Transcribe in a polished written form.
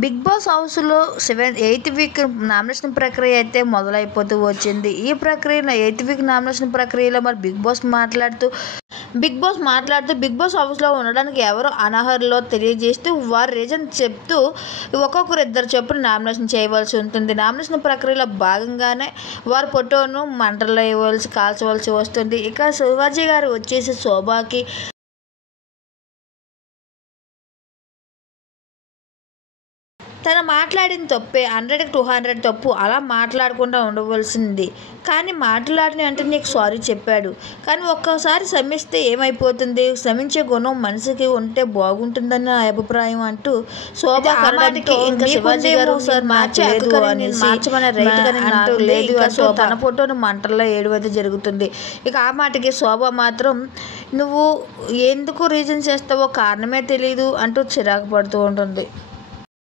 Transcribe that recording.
Big boss హౌస్లో 8th week nomination ప్రక్రియ అయితే మొదలైపోతూ వచ్చింది. ఈ ప్రక్రియలో 8th వీక్ నామినేషన్ ప్రక్రియలో మరి బిగ్ బాస్ బిగ్ బాస్ హౌస్లో ఉండడానికి ఎవరు అనర్హులో తెలియజేస్తూ వారి రీజన్ చెప్తూ ఒక్కొక్కరు ఇద్దరు చొప్పున నామినేషన్ చేయవలసి ఉంటుంది. నామినేషన్ ప్రక్రియలో భాగంగానే వారి ఫోటోను మంటల్లో కాల్చవలసి వస్తుంది. ఇక శివాజీ గారు వచ్చేసి శోభాకి తను మాట్లాడిన తప్పే, 100కి 200 తప్పు, అలా మాట్లాడకుండా ఉండవలసింది. కానీ మాట్లాడిన వెంటనే నీకు సారీ చెప్పాడు. కానీ ఒక్కసారి క్షమిస్తే ఏమైపోతుంది? క్షమించే గుణం మనిషికి ఉంటే బాగుంటుందని నా అభిప్రాయం అంటూ శోభ ఇంకా శివాజీ గారు తన ఫోటోను మంటల్లో ఏడువైతే జరుగుతుంది. ఇక ఆ మాటకి శోభ మాత్రం నువ్వు ఎందుకు రీజన్ చేస్తావో కారణమే తెలియదు అంటూ చిరాకు పడుతూ ఉంటుంది.